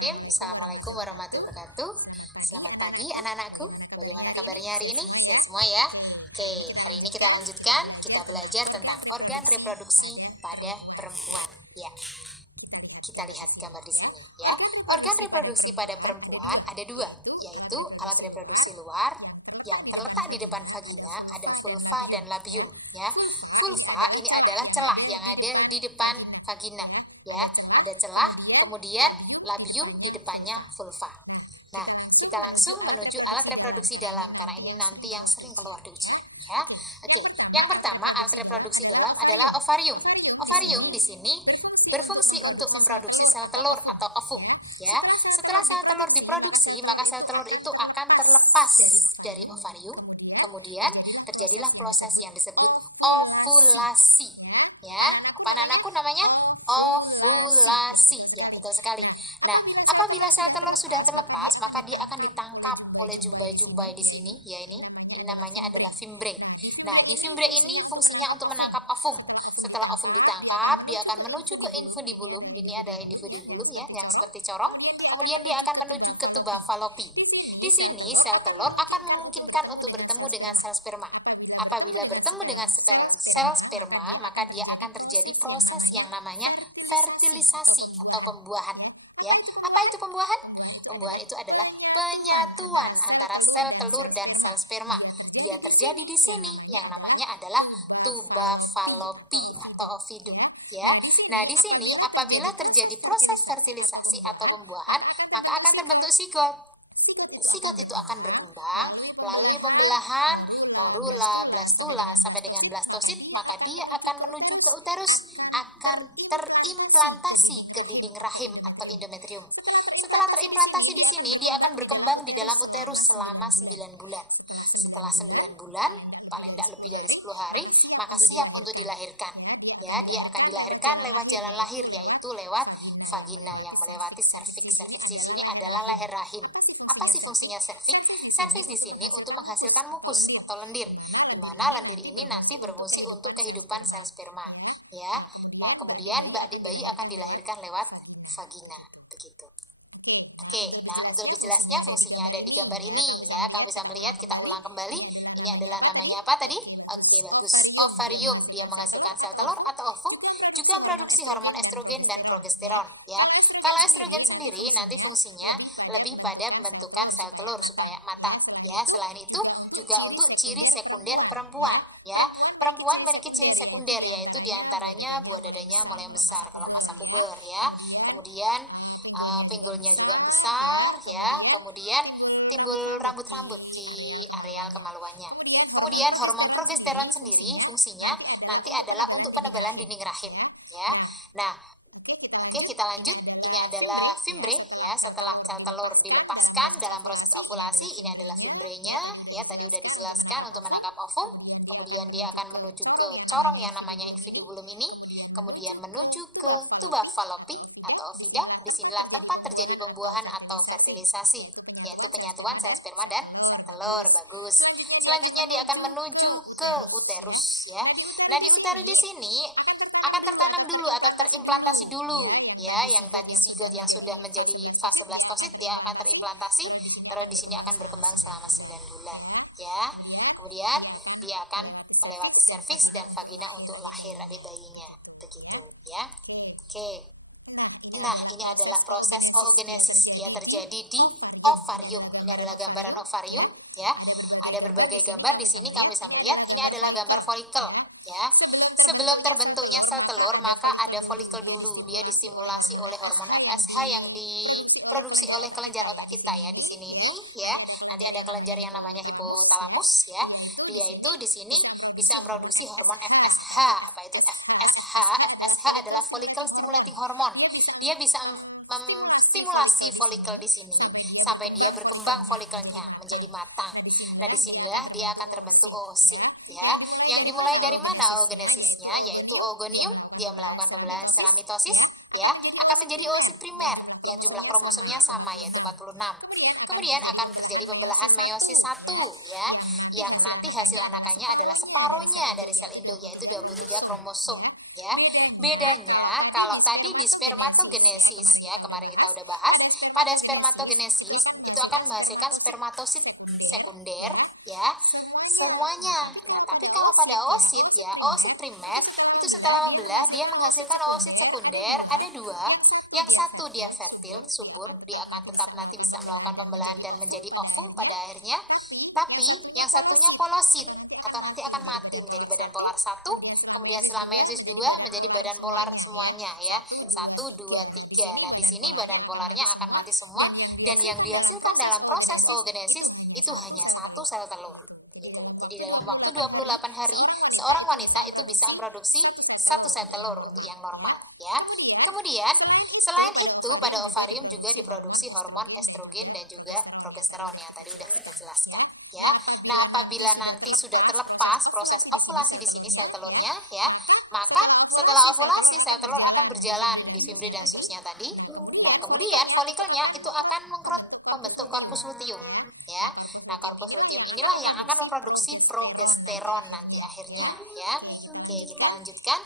Assalamualaikum warahmatullahi wabarakatuh. Selamat pagi anak-anakku. Bagaimana kabarnya hari ini? Sehat semua ya? Oke, hari ini kita lanjutkan. Kita belajar tentang organ reproduksi pada perempuan. Ya, kita lihat gambar di sini ya. Organ reproduksi pada perempuan ada dua, yaitu alat reproduksi luar yang terletak di depan vagina, ada vulva dan labium ya. Vulva ini adalah celah yang ada di depan vagina ya, ada celah, kemudian labium di depannya vulva. Nah, kita langsung menuju alat reproduksi dalam karena ini nanti yang sering keluar di ujian ya. Oke, yang pertama alat reproduksi dalam adalah ovarium. Ovarium di sini berfungsi untuk memproduksi sel telur atau ovum ya. Setelah sel telur diproduksi, maka sel telur itu akan terlepas dari ovarium. Kemudian terjadilah proses yang disebut ovulasi ya. Apa anak-anakku namanya? Ovulasi. Ya, betul sekali. Nah, apabila sel telur sudah terlepas, maka dia akan ditangkap oleh jumbai-jumbai di sini ya ini. Ini namanya adalah fimbre. Nah, di fimbre ini fungsinya untuk menangkap ovum. Setelah ovum ditangkap, dia akan menuju ke infundibulum. Ini ada infundibulum ya, yang seperti corong. Kemudian dia akan menuju ke tuba falopi. Di sini sel telur akan memungkinkan untuk bertemu dengan sel sperma. Apabila bertemu dengan sel sperma, maka dia akan terjadi proses yang namanya fertilisasi atau pembuahan. Ya, apa itu pembuahan? Pembuahan itu adalah penyatuan antara sel telur dan sel sperma. Dia terjadi di sini yang namanya adalah tuba falopi atau ovidum. Ya, nah di sini apabila terjadi proses fertilisasi atau pembuahan, maka akan terbentuk zigot. Zigot itu akan berkembang melalui pembelahan morula, blastula sampai dengan blastosit, maka dia akan menuju ke uterus, akan terimplantasi ke dinding rahim atau endometrium. Setelah terimplantasi di sini, dia akan berkembang di dalam uterus selama 9 bulan. Setelah 9 bulan, paling tidak lebih dari 10 hari, maka siap untuk dilahirkan. Ya, dia akan dilahirkan lewat jalan lahir, yaitu lewat vagina yang melewati serviks. Serviks di sini adalah leher rahim. Apa sih fungsinya serviks? Serviks di sini untuk menghasilkan mukus atau lendir, di mana lendir ini nanti berfungsi untuk kehidupan sel sperma. Ya, nah kemudian adik bayi akan dilahirkan lewat vagina, begitu. Oke, nah untuk lebih jelasnya fungsinya ada di gambar ini ya. Kamu bisa melihat, kita ulang kembali. Ini adalah namanya apa tadi? Oke, bagus. Ovarium, dia menghasilkan sel telur atau ovum, juga memproduksi hormon estrogen dan progesteron ya. Kalau estrogen sendiri nanti fungsinya lebih pada pembentukan sel telur supaya matang ya. Selain itu juga untuk ciri sekunder perempuan ya. Perempuan memiliki ciri sekunder, yaitu diantaranya buah dadanya mulai besar kalau masa puber ya. Kemudian pinggulnya juga besar ya, kemudian timbul rambut-rambut di areal kemaluannya. Kemudian hormon progesteron sendiri fungsinya nanti adalah untuk penebalan dinding rahim ya. Nah, oke, kita lanjut. Ini adalah fimbre ya. Setelah sel telur dilepaskan dalam proses ovulasi, ini adalah fimbrenya ya. Tadi udah dijelaskan untuk menangkap ovum. Kemudian dia akan menuju ke corong yang namanya infundibulum ini. Kemudian menuju ke tuba falopi atau ovida. Disinilah tempat terjadi pembuahan atau fertilisasi, yaitu penyatuan sel sperma dan sel telur. Bagus. Selanjutnya dia akan menuju ke uterus ya. Nah, di uterus di sini akan tertanam dulu atau terimplantasi dulu ya, yang tadi zigot yang sudah menjadi fase blastosit dia akan terimplantasi, terus di sini akan berkembang selama 9 bulan ya. Kemudian dia akan melewati serviks dan vagina untuk lahir adik bayinya, begitu ya. Oke. Nah, ini adalah proses oogenesis, dia terjadi di ovarium. Ini adalah gambaran ovarium ya. Ada berbagai gambar di sini, kamu bisa melihat ini adalah gambar folikel ya. Sebelum terbentuknya sel telur, maka ada folikel dulu. Dia distimulasi oleh hormon FSH yang diproduksi oleh kelenjar otak kita ya. Di sini ini ya. Nanti ada kelenjar yang namanya hipotalamus ya. Dia itu di sini bisa memproduksi hormon FSH. Apa itu FSH? FSH adalah follicle stimulating hormone. Dia bisa menstimulasi folikel di sini sampai dia berkembang folikelnya menjadi matang. Nah, disinilah dia akan terbentuk oosit ya. Yang dimulai dari mana oogenesisnya? Yaitu oogonium, dia melakukan pembelahan secara mitosis ya, akan menjadi oosit primer yang jumlah kromosomnya sama, yaitu 46. Kemudian akan terjadi pembelahan meiosis 1 ya, yang nanti hasil anakannya adalah separohnya dari sel induk, yaitu 23 kromosom ya. Bedanya kalau tadi di spermatogenesis ya, kemarin kita udah bahas, pada spermatogenesis itu akan menghasilkan spermatosit sekunder ya, semuanya. Nah, tapi kalau pada oosit ya, oosit primer itu setelah membelah dia menghasilkan oosit sekunder ada dua. Yang satu dia fertil, subur, dia akan tetap nanti bisa melakukan pembelahan dan menjadi ovum pada akhirnya. Tapi yang satunya polosit atau nanti akan mati menjadi badan polar 1, kemudian setelah meiosis 2 menjadi badan polar semuanya ya. 1 2 3. Nah, di sini badan polarnya akan mati semua dan yang dihasilkan dalam proses oogenesis itu hanya satu sel telur gitu. Jadi dalam waktu 28 hari seorang wanita itu bisa memproduksi satu sel telur untuk yang normal ya. Kemudian selain itu pada ovarium juga diproduksi hormon estrogen dan juga progesteron yang tadi udah kita jelaskan ya. Nah, apabila nanti sudah terlepas proses ovulasi di sini sel telurnya ya, maka setelah ovulasi sel telur akan berjalan di fimbre dan seterusnya tadi. Nah, kemudian folikelnya itu akan membentuk korpus luteum ya. Nah, korpus luteum inilah yang akan memproduksi progesteron nanti akhirnya ya. Oke, kita lanjutkan.